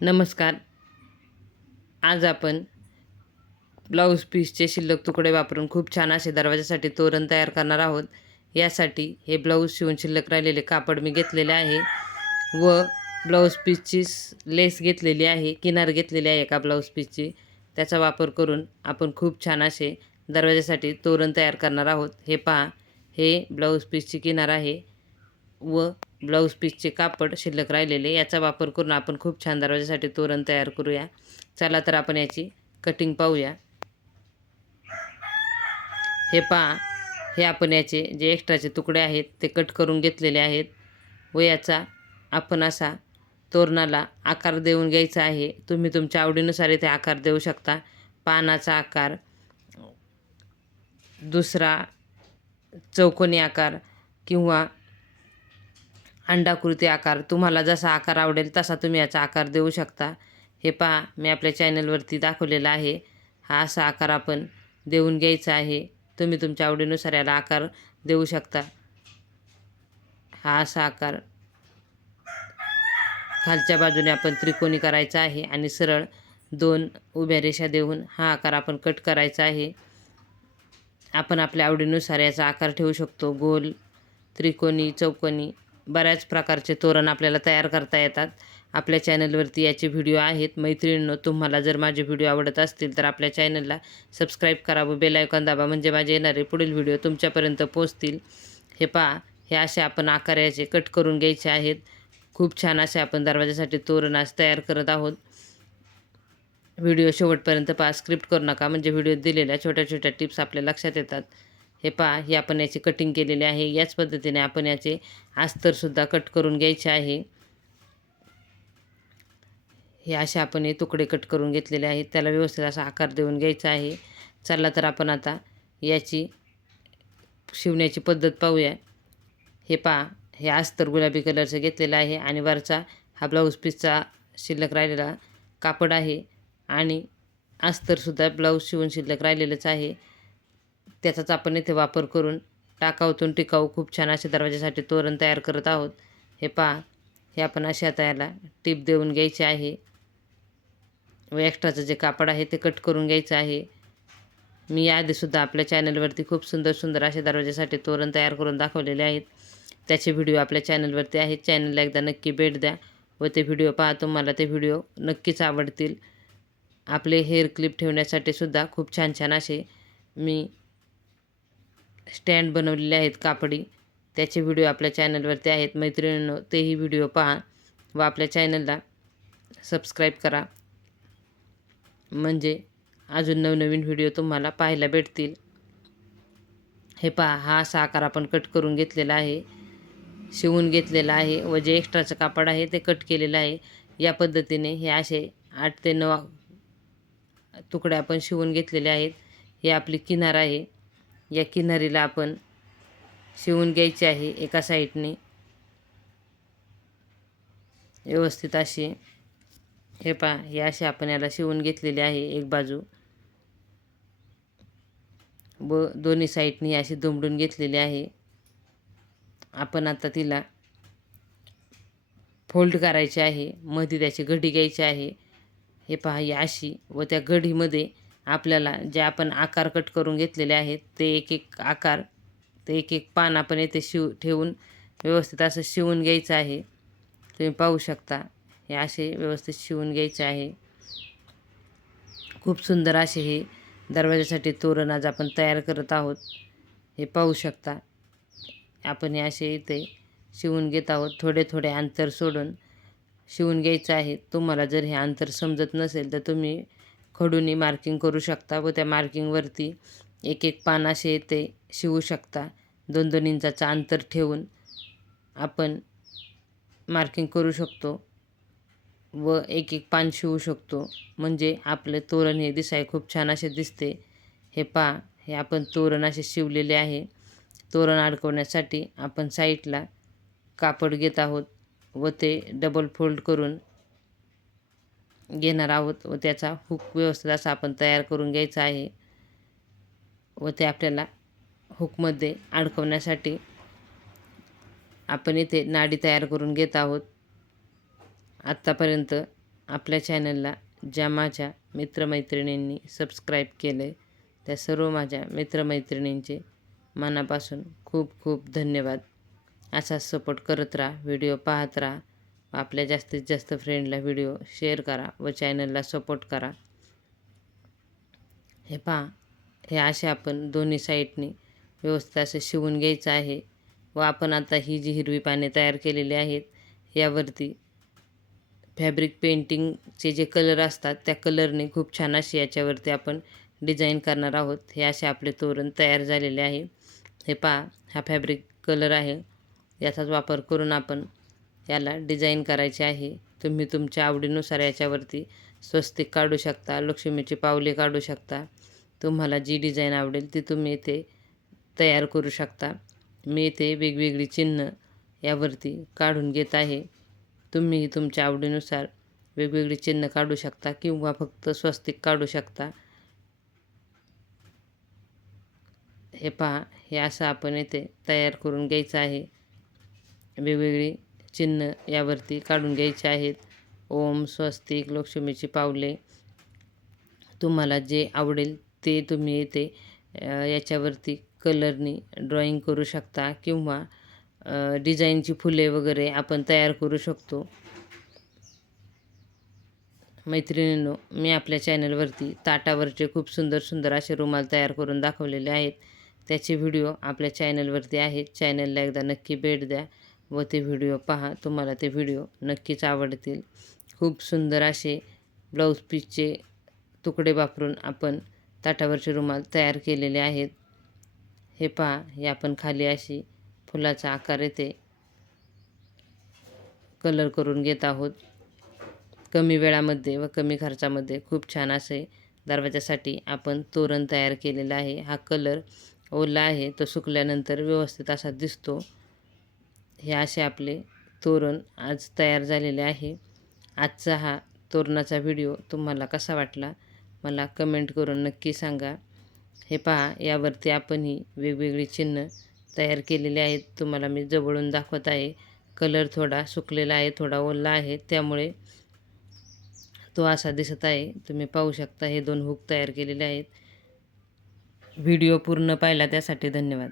नमस्कार. आज आपण ब्लाऊज पीसचे शिल्लक तुकडे वापरून खूप छान असे दरवाजासाठी तोरण तयार करणार आहोत. यासाठी हे ब्लाऊज शिवून शिल्लक राहिलेले कापड मी घेतलेले आहे व ब्लाऊज पीसची लेस घेतलेली आहे किनार घेतलेली आहे एका ब्लाऊज पीसची त्याचा वापर करून आपण खूप छान असे दरवाजासाठी तोरण तयार करणार आहोत. हे पहा हे ब्लाऊज पीसची किनार आहे व ब्लाऊज पीसचे कापड शिल्लक राहिलेले याचा वापर करून आपण खूप छान दरवाजासाठी तोरण तयार करूया. चला तर आपण याची कटिंग पाहूया. हे पहा हे आपण याचे जे एक्स्ट्राचे तुकडे आहेत ते कट करून घेतलेले आहेत. व याचा आपण असा तोरणाला आकार देऊन घ्यायचा आहे. तुम्ही तुमच्या आवडीनुसार इथे आकार देऊ शकता. पानाचा आकार दुसरा चौकोनी आकार किंवा अंडाकृती आकार. तुम्हाला जसा आकार आवडेल तसा तुम्ही याचा आकार देऊ शकता. हे पहा मी आपल्या चॅनलवरती दाखवलेला आहे. हा असा आकार आपण देऊन घ्यायचा आहे. तुम्ही तुमच्या आवडीनुसार याला आकार देऊ शकता. हा असा आकार. खालच्या बाजूने आपण त्रिकोणी करायचा आहे आणि सरळ दोन उभ्या रेषा देऊन हा आकार आपण कट करायचा आहे. आपण आपल्या आवडीनुसार याचा आकार ठेवू शकतो. गोल त्रिकोणी चौकोनी बऱ्याच प्रकारचे तोरण आपल्याला तयार करता येतात. आपल्या चॅनलवरती याचे व्हिडिओ आहेत. मैत्रिणींनो तुम्हाला जर माझे व्हिडिओ आवडत असतील तर आपल्या चॅनलला सबस्क्राईब करा व बेलायकॉन दाबा म्हणजे माझे येणारे पुढील व्हिडिओ तुमच्यापर्यंत पोचतील हे पहा हे असे आपण आकार याचे कट करून घ्यायचे आहेत. खूप छान असे आपण दरवाजासाठी तोरण आज तयार करत आहोत. व्हिडिओ शेवटपर्यंत पहा स्क्रिप्ट करू नका म्हणजे व्हिडिओ दिलेल्या छोट्या छोट्या टिप्स आपल्या लक्षात येतात. हे पहा ही आपण याची कटिंग केलेली आहे. याच पद्धतीने आपण याचे अस्तरसुद्धा कट करून घ्यायचे आहे. हे असे आपण हे तुकडे कट करून घेतलेले आहेत. त्याला व्यवस्थित असा आकार देऊन घ्यायचा आहे. चला तर आपण आता याची शिवण्याची पद्धत पाहूया. हे पहा हे अस्तर गुलाबी कलरचं घेतलेलं आहे आणि वरचा हा ब्लाऊज पीसचा शिल्लक राहिलेला कापड आहे. आणि अस्तरसुद्धा ब्लाऊज शिवून शिल्लक राहिलेलंच आहे. त्याचाच आपण इथे वापर करून टाकाऊतून टिकाऊ खूप छान असे दरवाजासाठी तोरण तयार करत आहोत. हे पहा हे आपण असे आता याला टीप देऊन घ्यायचे आहे. व एक्स्ट्राचं जे कापड आहे ते कट करून घ्यायचं आहे. मी याआधीसुद्धा आपल्या चॅनलवरती खूप सुंदर सुंदर असे दरवाजासाठी तोरण तयार करून दाखवलेले आहेत. त्याचे व्हिडिओ आपल्या चॅनलवरती आहेत. चॅनलला एकदा नक्की भेट द्या व ते व्हिडिओ पहा तुम्हाला ते व्हिडिओ नक्कीच आवडतील. आपले हेअर क्लिप ठेवण्यासाठी सुद्धा खूप छान छान असे मी स्टँड बनवलेले आहेत कापडी. त्याचे व्हिडिओ आपल्या चॅनलवरती आहेत. मैत्रिणींनो तेही व्हिडिओ पहा व आपल्या चॅनलला सबस्क्राईब करा. म्हणजे अजून नवनवीन व्हिडिओ तुम्हाला पाहायला भेटतील. हे पहा हा असा आकार आपण कट करून घेतलेला आहे. शिवून घेतलेला आहे व जे एक्स्ट्राचं कापड आहे ते कट केलेलं आहे. या पद्धतीने हे असे आठ ते नऊ तुकडे आपण शिवून घेतलेले आहेत. हे आपली किनार आहे. या किनारीला आपण शिवून घ्यायची आहे एका साईडने. व्यवस्थित अशी हे पहा हे असे आपण याला शिवून घेतलेले आहे एक बाजू. व दोन्ही साईडने अशी दुमडून घेतलेली आहे. आपण आता तिला फोल्ड करायची आहे. मध्ये त्याची घडी घ्यायची आहे. हे पहा ही अशी व त्या घडीमध्ये आपल्याला जे आपण आकार कट करून घेतलेले आहेत ते एक एक आकार ते एक एक पान आपण येथे शिव ठेवून व्यवस्थित असं शिवून घ्यायचं आहे. तुम्ही पाहू शकता हे असे व्यवस्थित शिवून घ्यायचे आहे. खूप सुंदर असे हे दरवाजासाठी तोरण आज आपण तयार करत आहोत. हे पाहू शकता आपण हे असे इथे शिवून घेत आहोत. थोडे थोडे अंतर सोडून शिवून घ्यायचं आहे. तुम्हाला जर हे अंतर समजत नसेल तर तुम्ही खडूनी मार्किंग करू शकता व त्या मार्किंगवरती एक एक पान असे ते शिवू शकता. दोन दोन इंचाचं अंतर ठेवून आपण मार्किंग करू शकतो व एक एक पान शिवू शकतो. म्हणजे आपले तोरण हे दिसाय खूप छान असे दिसते. हे पा हे आपण तोरण असे शिवलेले आहे. तोरण अडकवण्यासाठी आपण साईडला कापड घेत आहोत व ते डबल फोल्ड करून घेणार आहोत व त्याचा हुक व्यवस्थित असा आपण तयार करून घ्यायचा आहे व ते आपल्याला हुकमध्ये अडकवण्यासाठी आपण इथे नाडी तयार करून घेत आहोत. आत्तापर्यंत आपल्या चॅनलला ज्या माझ्या मित्रमैत्रिणींनी सबस्क्राईब केलं आहे त्या सर्व माझ्या मित्रमैत्रिणींचे मनापासून खूप खूप धन्यवाद. असा सपोर्ट करत राहा व्हिडिओ पाहत राहा. आपल्या जास्तीत जास्त फ्रेंडला व्हिडिओ शेअर करा व चॅनलला सपोर्ट करा. हे पहा हे असे आपण दोन्ही साईडने व्यवस्थित असं शिवून घ्यायचं आहे व आपण आता ही जी हिरवी पाने तयार केलेली आहेत यावरती फॅब्रिक पेंटिंगचे जे कलर असतात त्या कलरने खूप छान अशी याच्यावरती आपण डिझाईन करणार आहोत. हे असे आपले तोरण तयार झालेले आहे. हे पहा हा फॅब्रिक कलर आहे. याचाच वापर करून आपण याला डिझाईन करायचे आहे. तुम्ही तुमच्या आवडीनुसार याच्यावरती स्वस्तिक काढू शकता लक्ष्मीची पावले काढू शकता. तुम्हाला जी डिझाईन आवडेल ती तुम्ही इथे तयार करू शकता. मी इथे वेगवेगळी चिन्ह यावरती काढून घेत आहे. तुम्ही तुमच्या आवडीनुसार वेगवेगळी चिन्ह काढू शकता किंवा फक्त स्वस्तिक काढू शकता. हे पहा हे असं आपण इथे तयार करून घ्यायचं आहे. वेगवेगळी चिन्ह यावरती काढून घ्यायचे आहेत. ओम स्वस्तिक लक्ष्मीची पावले. तुम्हाला जे आवडेल ते तुम्ही येते याच्यावरती कलरनी ड्रॉईंग करू शकता किंवा डिझाईनची फुले वगैरे आपण तयार करू शकतो. मैत्रिणींनो मी आपल्या चॅनलवरती ताटावरचे खूप सुंदर सुंदर असे रुमाल तयार करून दाखवलेले आहेत. त्याचे व्हिडिओ आपल्या चॅनलवरती आहेत. चॅनलला एकदा नक्की भेट द्या. व ते व्हिडिओ पहा तुम्हाला ते व्हिडिओ नक्कीच आवडतील. खूप सुंदर असे ब्लाऊज पीसचे तुकडे वापरून आपण ताटावरचे रुमाल तयार केलेले आहेत. हे पहा हे आपण खाली अशी फुलाचा आकार येते कलर करून घेत आहोत. कमी वेळामध्ये व कमी खर्चामध्ये खूप छान असे दरवाजासाठी आपण तोरण तयार केलेलं आहे. हा कलर ओला आहे तो सुकल्यानंतर व्यवस्थित असा दिसतो. हे असे आपले तोरण आज तयार झालेले आहे. आजचा हा तोरणाचा व्हिडिओ तुम्हाला कसा वाटला? मला कमेंट करून नक्की सांगा. हे पहा यावरती आपणही वेगवेगळी चिन्ह तयार केलेली आहेत. तुम्हाला मी जवळून दाखवत आहे. कलर थोडा सुकलेला आहे थोडा ओला आहे. त्यामुळे तो असा दिसत आहे. तुम्ही पाहू शकता हे दोन हुक तयार केलेले आहेत. व्हिडिओ पूर्ण पाहिला त्यासाठी धन्यवाद.